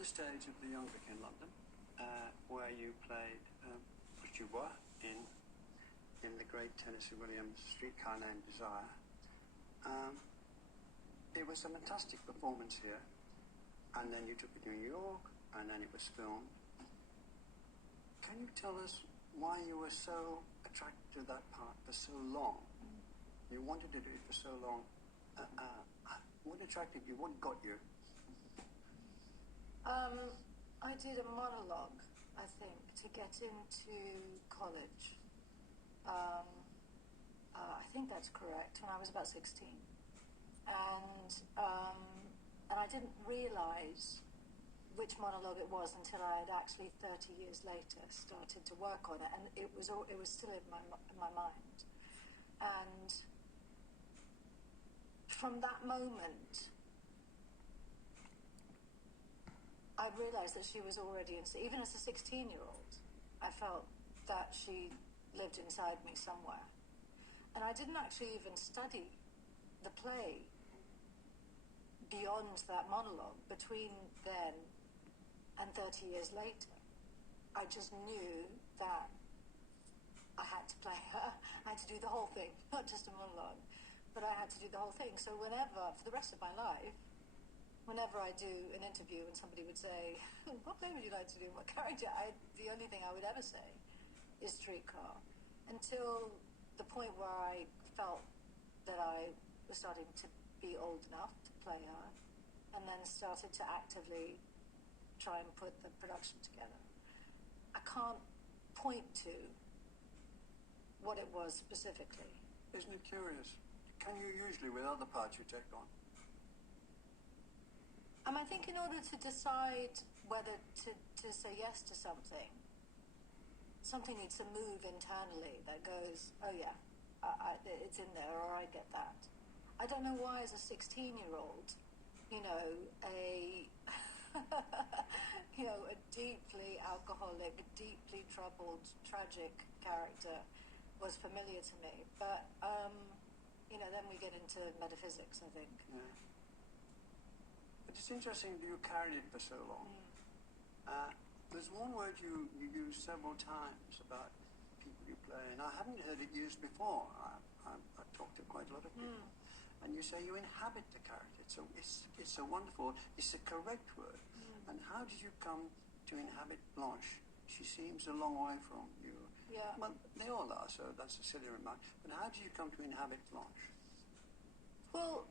the stage of the Young Vic in London, where you played, which you were in the great Tennessee Williams Streetcar Named Desire. It was a fantastic performance here, and then you took it to New York, and then it was filmed. Can you tell us why you were so attracted to that part for so long? You wanted to do it for so long. What attracted you? What got you? I did a monologue, I think, to get into college. I think that's correct, when I was about 16. And I didn't realise which monologue it was until I had actually 30 years later started to work on it, and it was still in my mind. And from that moment, I realised that she was already even as a 16-year-old, I felt that she lived inside me somewhere. And I didn't actually even study the play beyond that monologue between then and 30 years later. I just knew that I had to play her. I had to do the whole thing, not just a monologue, but I had to do the whole thing. So whenever, for the rest of my life, whenever I do an interview and somebody would say, what play would you like to do, what character, the only thing I would ever say is Streetcar, until the point where I felt that I was starting to be old enough to play her, and then started to actively try and put the production together. I can't point to what it was specifically. Isn't it curious? Can you usually with other parts you take on? I think in order to decide whether to say yes to something needs to move internally that goes, oh yeah, it's in there, or I get that. I don't know why as a 16-year-old, a a deeply alcoholic, deeply troubled, tragic character was familiar to me. But, then we get into metaphysics, I think. Yeah. But it's interesting that you carried it for so long. There's one word you use several times about people you play, and I haven't heard it used before. I've talked to quite a lot of people. And you say you inhabit the character. So it's a wonderful, it's the correct word. And how did you come to inhabit Blanche? She seems a long way from you. Yeah. Well, they all are, so that's a silly remark. But how did you come to inhabit Blanche? Well,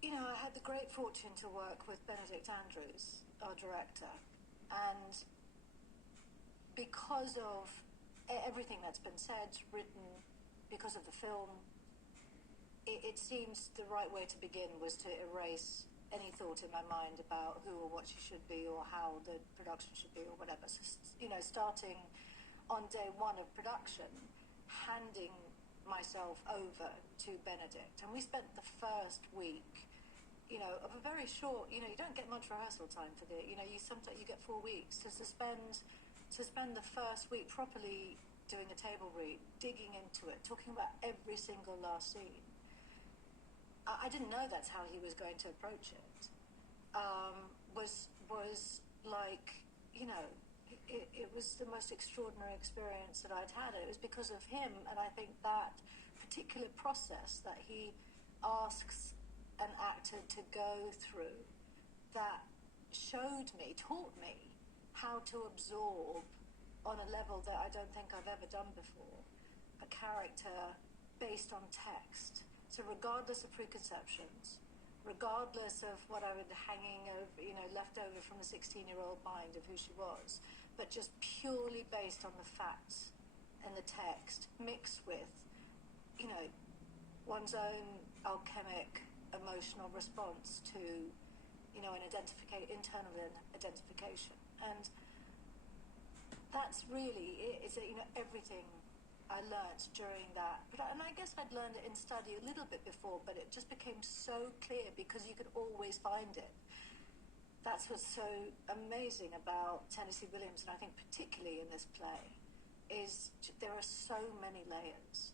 I had the great fortune to work with Benedict Andrews, our director, and because of everything that's been said, written, because of the film, it seems the right way to begin was to erase any thought in my mind about who or what she should be or how the production should be or whatever. So, starting on day one of production, handing myself over to Benedict. And we spent the first week, of a very short, you don't get much rehearsal time for the, sometimes you get 4 weeks to spend the first week properly doing a table read, digging into it, talking about every single last scene. I didn't know that's how he was going to approach it. Was like, it was the most extraordinary experience that I'd had. It was because of him, and I think that particular process that he asks an actor to go through that taught me how to absorb on a level that I don't think I've ever done before, a character based on text. So regardless of preconceptions, regardless of what I was hanging over, left over from the 16-year-old mind of who she was, but just purely based on the facts and the text, mixed with, one's own alchemic emotional response to, an internal identification. And that's really it. It's everything I learnt during that. And I guess I'd learned it in study a little bit before, but it just became so clear because you could always find it. That's what's so amazing about Tennessee Williams, and I think particularly in this play, is there are so many layers,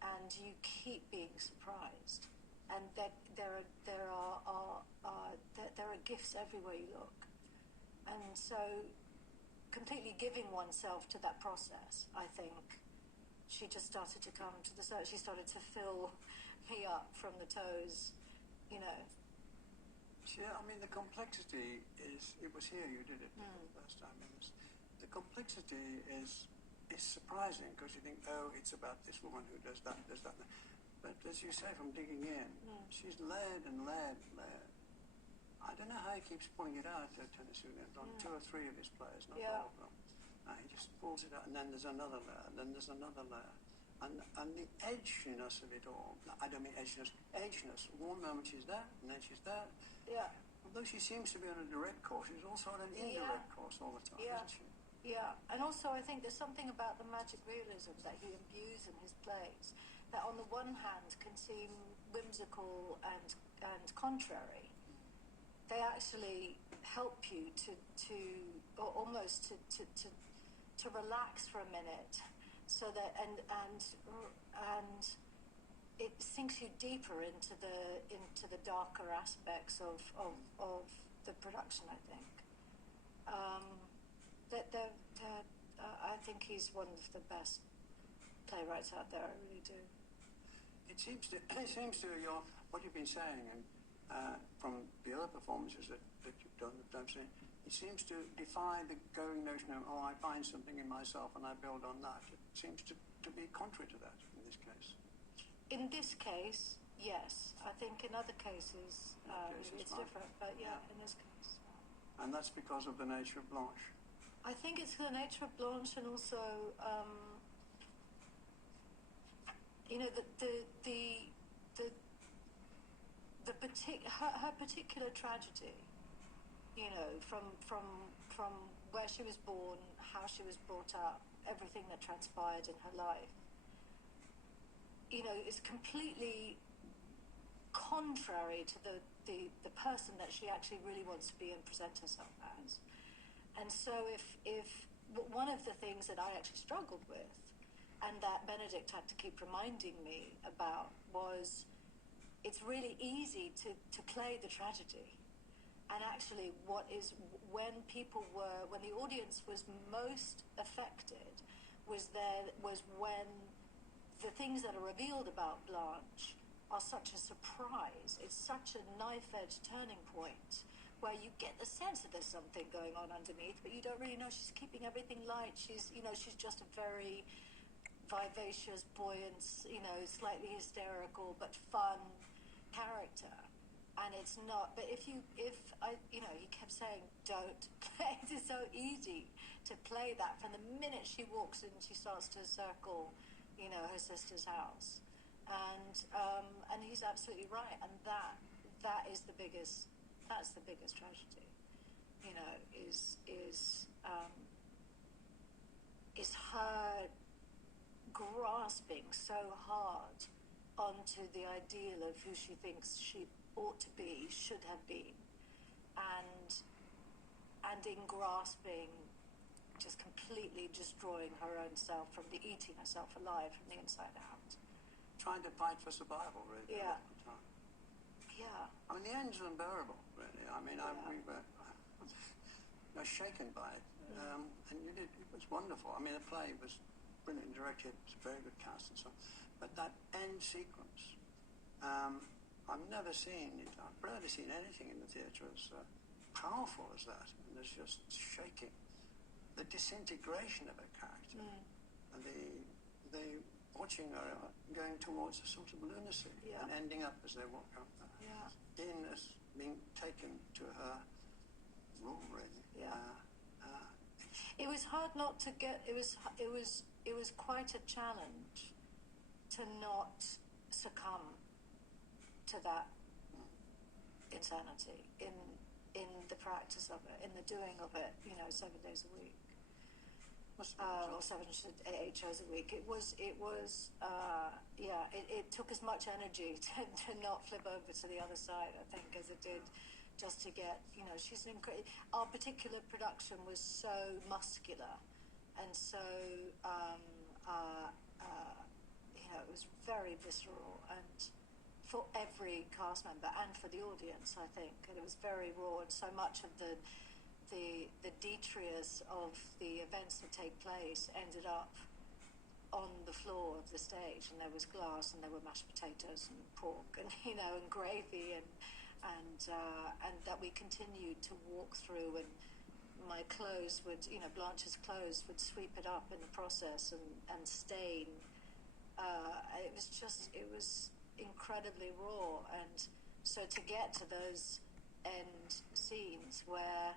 and you keep being surprised. And there are gifts everywhere you look. And so completely giving oneself to that process, I think, she just started to come to the surface. She started to fill me up from the toes, you know. Yeah, I mean, the complexity is, it was here you did it the first time. The complexity is surprising, because you think, oh, it's about this woman who does that, does that. But as you say, from digging in, she's layered and layered and layered. I don't know how he keeps pulling it out, Tennessee Williams, on 2 or 3 of his plays, not all of them. He just pulls it out, and then there's another layer, and then there's another layer. And the edginess of it all, I don't mean edginess. One moment she's there, and then she's there. Yeah. Although she seems to be on a direct course, she's also on an indirect course all the time, isn't she? Yeah, and also I think there's something about the magic realism that he imbues in his plays that on the one hand can seem whimsical and contrary. They actually help you or almost to relax for a minute, so that and it sinks you deeper into the darker aspects of the production, I think. I think he's one of the best playwrights out there. I really do. It seems to what you've been saying, and from the other performances that you've done, it seems to defy the going notion of, I find something in myself and I build on that. It seems to be contrary to that in this case. In this case, yes. I think in other cases, it's different, but in this case. And that's because of the nature of Blanche. I think it's the nature of Blanche, and also, her particular tragedy. From where she was born, how she was brought up, everything that transpired in her life. Is completely contrary to the person that she actually really wants to be and present herself as. And so if one of the things that I actually struggled with, and that Benedict had to keep reminding me about, was it's really easy to play the tragedy. And actually when the audience was most affected was when the things that are revealed about Blanche are such a surprise. It's such a knife-edge turning point where you get the sense that there's something going on underneath, but you don't really know. She's keeping everything light. She's just a very vivacious, buoyant, slightly hysterical but fun character. And it's not. But he kept saying, "Don't play." It is so easy to play that from the minute she walks in. She starts to circle, her sister's house, and he's absolutely right. And that is the biggest. That's the biggest tragedy. Is her grasping so hard onto the ideal of who she thinks she ought to be, should have been, and in grasping, just completely destroying her own self, eating herself alive from the inside out. Trying to fight for survival, really. Yeah. At the time. Yeah. I mean, the end's unbearable, really. I mean, we were shaken by it. And you did. It was wonderful. I mean, the play was brilliantly directed. It was a very good cast and so on. But that end sequence, I've never seen it. I've rarely seen anything in the theatre as powerful as that. And there's just shaking. The disintegration of a character. And the watching her going towards a sort of lunacy and ending up as they walk up in as being taken to her room, really. It was hard not to get. It was quite a challenge to not succumb to that insanity in the practice of it, in the doing of it. 7 days a week. Or 8 shows a week. It took as much energy to not flip over to the other side, I think, as it did just to get, she's an incredible. Our particular production was so muscular, and so, it was very visceral, and for every cast member and for the audience, I think, and it was very raw, and so much of the the detritus of the events that take place ended up on the floor of the stage, and there was glass, and there were mashed potatoes and pork, and and gravy, and that we continued to walk through, and my clothes would, Blanche's clothes would sweep it up in the process and stain. It was incredibly raw, and so to get to those end scenes where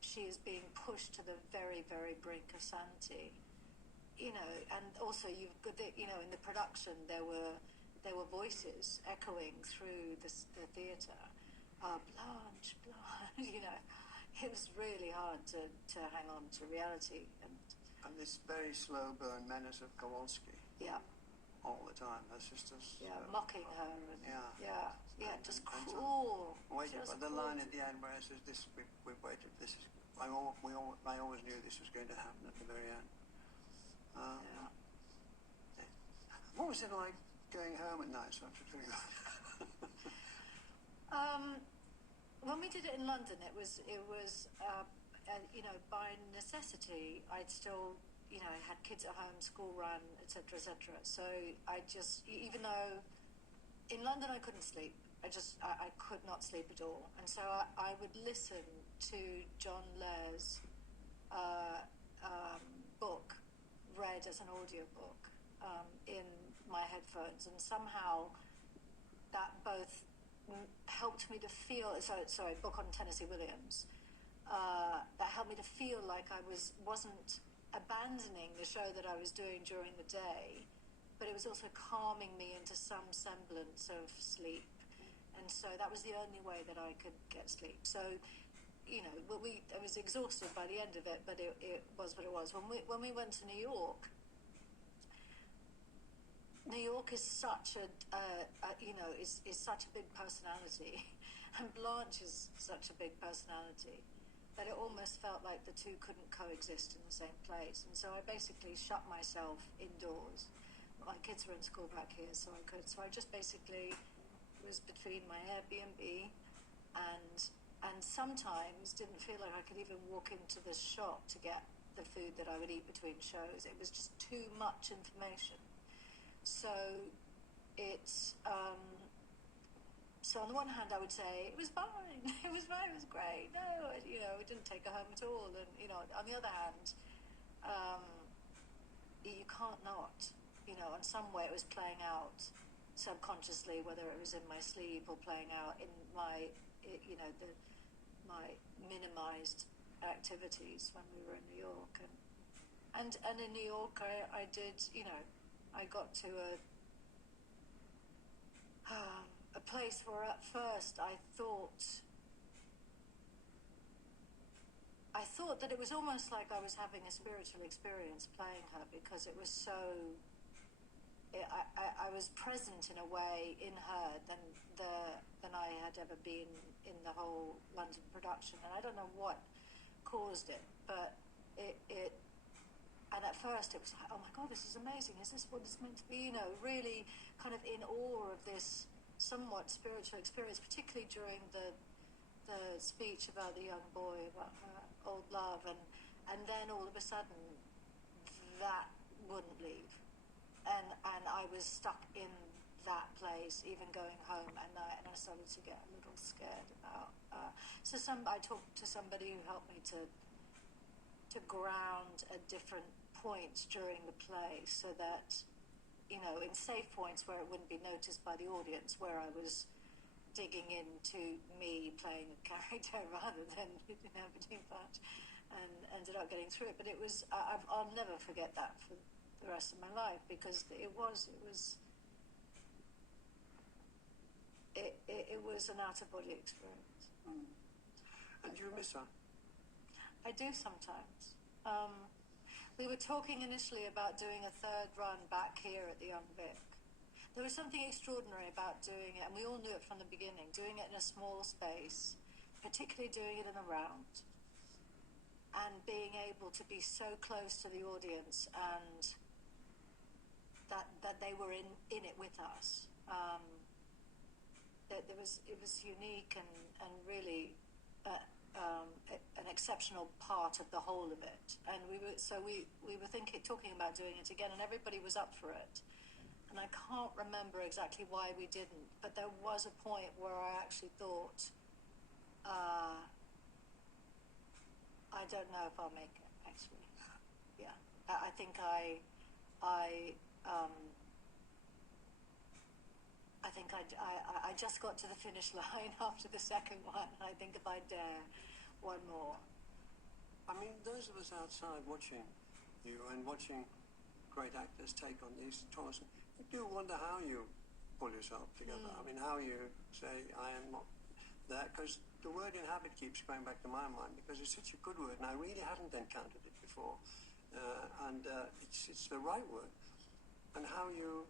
she is being pushed to the very, very brink of sanity, and also you've got in the production there were voices echoing through the theatre, Blanche, it was really hard to hang on to reality, and this very slow burn menace of Kowalski. Yeah. All the time, her sisters. Yeah, mocking her. And, just cruel. But the line at the end where it says, "This we've waited. This is." I always knew this was going to happen at the very end. What was it like going home at night after doing that? When we did it in London, it was by necessity. I'd still. I had kids at home, school run, etc., etc. So I just, even though in London I couldn't sleep, I could not sleep at all. And so I would listen to John Lair's book read as an audiobook in my headphones, and somehow that both helped me to feel, book on Tennessee Williams, that helped me to feel like I wasn't abandoning the show that I was doing during the day, but it was also calming me into some semblance of sleep. And so that was the only way that I could get sleep. So, I was exhausted by the end of it, but it was what it was. When we went to New York is such is such a big personality, and Blanche is such a big personality, that it almost felt like the two couldn't coexist in the same place. And so I basically shut myself indoors. My kids were in school back here, so I could. So I just basically was between my Airbnb and sometimes didn't feel like I could even walk into the shop to get the food that I would eat between shows. It was just too much information. So it's... So on the one hand, I would say it was fine. It was fine. It was great. No, we didn't take her home at all. And on the other hand, you can't not. In some way, it was playing out subconsciously, whether it was in my sleep or playing out in my, my minimized activities when we were in New York. And in New York, I did. I got to a place where at first I thought that it was almost like I was having a spiritual experience playing her, because it was so... I was present in a way in her than I had ever been in the whole London production. And I don't know what caused it, but it and at first it was like, oh my God, this is amazing. Is this what it's meant to be? Really kind of in awe of this somewhat spiritual experience, particularly during the speech about the young boy, about her old love, and then all of a sudden that wouldn't leave, and I was stuck in that place, even going home, and I started to get a little scared about. So I talked to somebody who helped me to ground at different points during the play, so that, in safe points where it wouldn't be noticed by the audience, where I was digging into me playing a character rather than between part, and ended up getting through it. But it was, I'll never forget that for the rest of my life, because it was an out-of-body experience. And do you miss her? I do sometimes. We were talking initially about doing a third run back here at the Young Vic. There was something extraordinary about doing it, and we all knew it from the beginning, doing it in a small space, particularly doing it in a round, and being able to be so close to the audience, and that they were in it with us. That it was unique and really an exceptional part of the whole of it. And we were talking about doing it again, and everybody was up for it. And I can't remember exactly why we didn't, but there was a point where I actually thought, I don't know if I'll make it, actually. Yeah, I think I just got to the finish line after the second one. I think if I dare one more. I mean, those of us outside watching you and watching great actors take on these tours, you do wonder how you pull yourself together. I mean, how you say, I am not there, because the word inhabit keeps going back to my mind, because it's such a good word, and I really haven't encountered it before. It's the right word. And how you,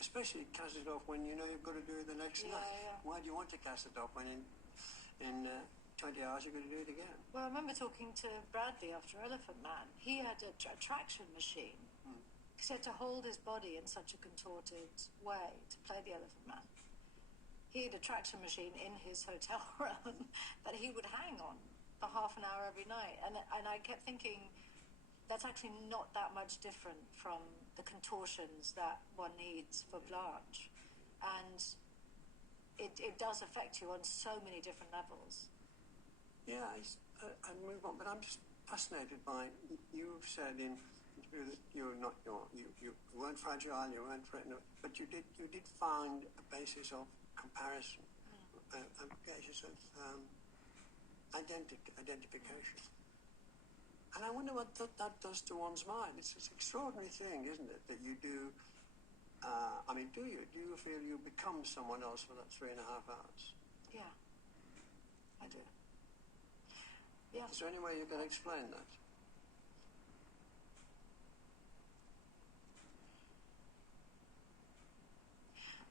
especially cast it off when you know you've got to do it the next night. Yeah. Why do you want to cast it off when in 20 hours you're going to do it again? Well, I remember talking to Bradley after Elephant Man. He had a traction machine. He said to hold his body in such a contorted way to play the Elephant Man. He had a traction machine in his hotel room that he would hang on for half an hour every night. And I kept thinking, that's actually not that much different from the contortions that one needs for Blanche. And it does affect you on so many different levels. Yeah, I move on, but I'm just fascinated by, you've said in you weren't fragile, you weren't threatened, but you did find a basis of comparison, a basis of identification. And I wonder what that does to one's mind. It's an extraordinary thing, isn't it, that you do, do you feel you become someone else for that 3.5 hours? Yeah, I do. Yeah. Is there any way you can explain that?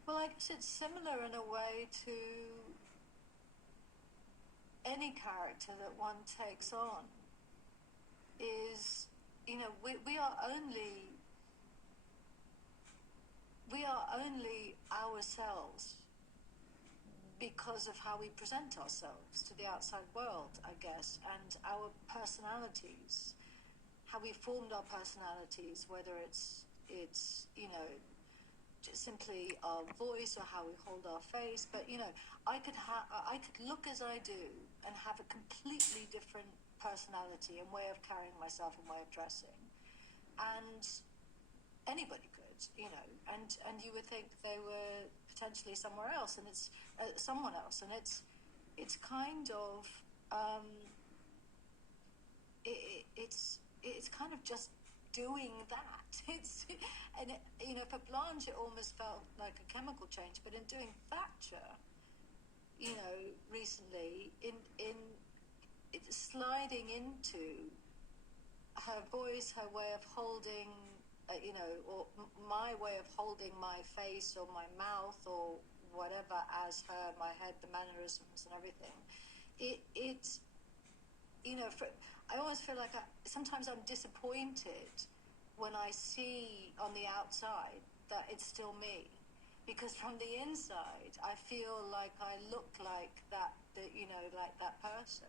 Well, I guess it's similar in a way to any character that one takes on. Is, we are only ourselves because of how we present ourselves to the outside world, I guess, and our personalities, how we formed our personalities, whether it's just simply our voice or how we hold our face. But I could look as I do and have a completely different personality and way of carrying myself and way of dressing, and anybody could, and you would think they were potentially somewhere else, and it's someone else, and it's kind of it's kind of just doing that. For Blanche it almost felt like a chemical change, but in doing Thatcher, recently, in sliding into her voice, her way of holding, or my way of holding my face or my mouth or whatever as her, my head, the mannerisms and everything. I always feel like sometimes I'm disappointed when I see on the outside that it's still me, because from the inside I feel like I look like that person,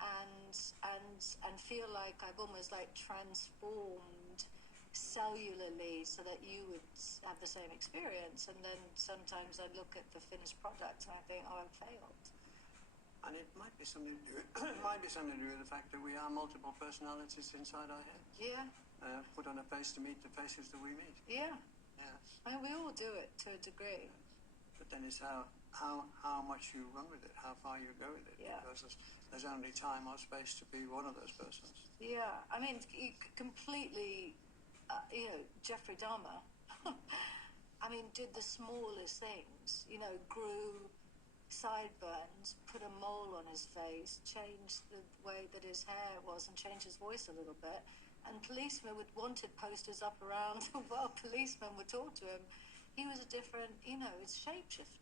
and feel like I've almost like transformed cellularly so that you would have the same experience. And then sometimes I look at the finished product and I think, oh, I've failed. And it might be something to do. It might be something to do with the fact that we are multiple personalities inside our heads. Yeah. Put on a face to meet the faces that we meet. Yeah. Yes. I mean, we all do it to a degree. But then it's how much you run with it, how far you go with it. Yeah. Because there's only time or space to be one of those persons. Yeah. I mean, completely. Jeffrey Dahmer. Did the smallest things. Grew sideburns, put a mole on his face, changed the way that his hair was, and changed his voice a little bit. And policemen with wanted posters up around while policemen would talk to him. He was a different, it's shape-shifting.